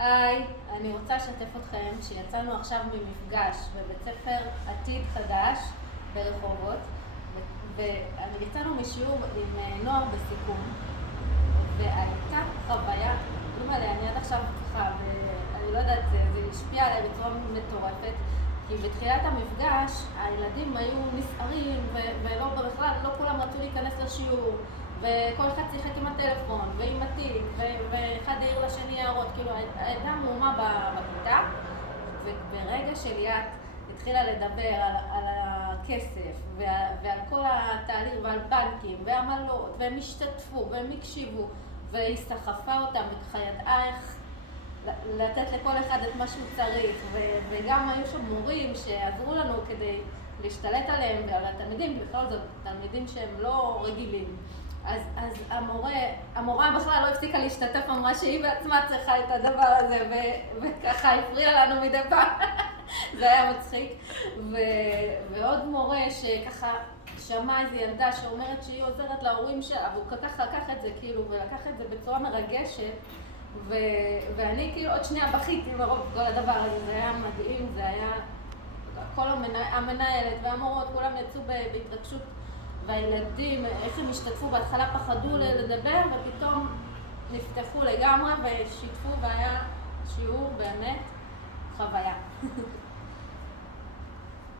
היי, אני רוצה לשתף אתכם שיצאנו עכשיו ממפגש בבית ספר עתיד חדש ברחובות, ויצאנו משיעור עם נוער בסיכון, והייתה חוויה, אני עד עכשיו ככה, ואני לא יודעת, זה השפיע עליי בצורה מטורפת, כי בתחילת המפגש הילדים היו נסערים, ולא בכלל, לא כולם רצו להיכנס לשיעור, וכל אחד שיחק עם הטלפון ועם התיק, ואחד העיר לשני הערות, כאילו הייתה מהומה בכיתה, וברגע שליאת התחילה לדבר על הכסף ועל כל התהליך ועל בנקים ועמלות, והם השתתפו והם הקשיבו, והיא סחפה אותם וככה ידעה איך לתת לכל אחד את מה שהוא צריך, וגם היו שם מורים שעזרו לנו כדי להשתלט עליהם ועל התלמידים, בכלל זה תלמידים שהם לא רגילים. אז המורה בכלל לא הפסיקה להשתתף, אמרה שהיא בעצמה צריכה את הדבר הזה, וככה הפריע לנו מדי פעם. זה היה מצחיק. ועוד מורה שככה שמע איזו ילדה שאומרת שהיא עוזרת להורים שלה, והוא ככה לקח את זה כאילו, ולקח את זה בצורה מרגשת, ואני כאילו עוד שנייה בכיתי מרוב כל הדבר הזה, זה היה מדהים, זה היה כל המנהלת והמורות, כולם יצאו בהתרגשות, והילדים, איך הם השתתפו, בהתחלה פחדו לדבר, ופתאום נפתחו לגמרי ושיתפו, והיה שיעור באמת חוויה.